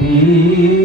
वीरबळा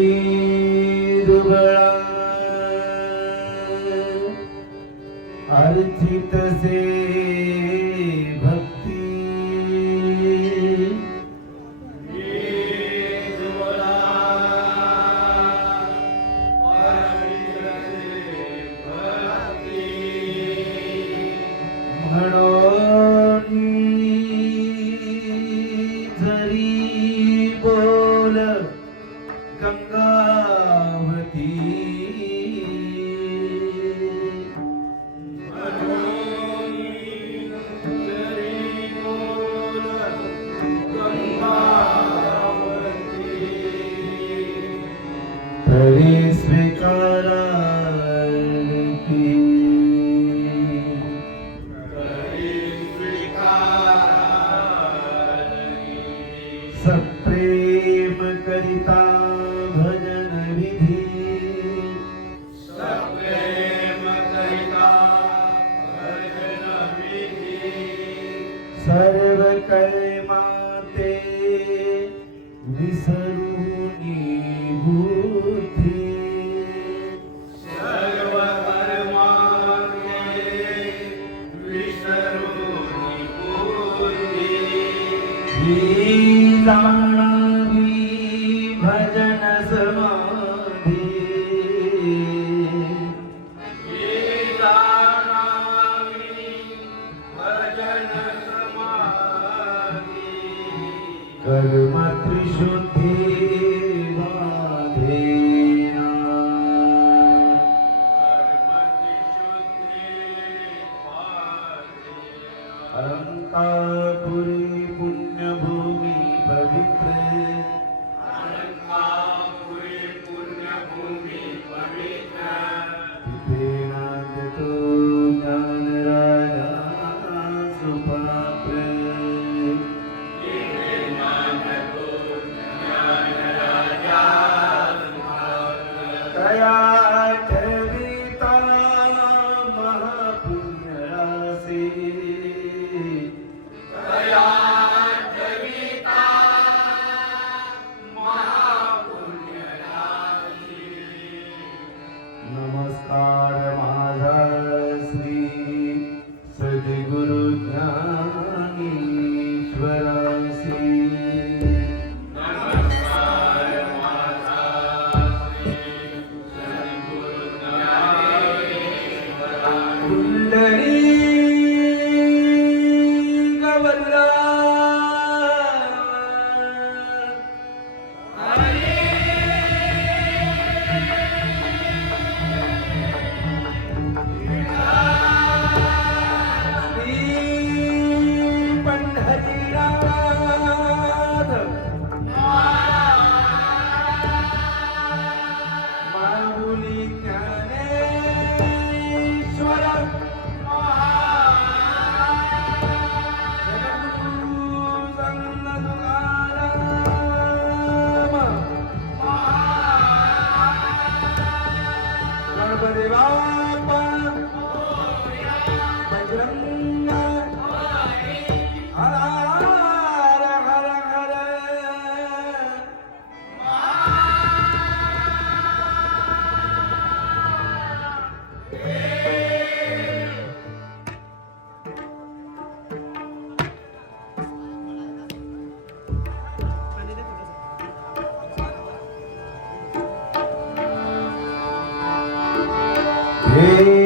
કર્મત્રિશુદ્ધિ Ei.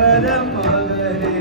പരമകനെ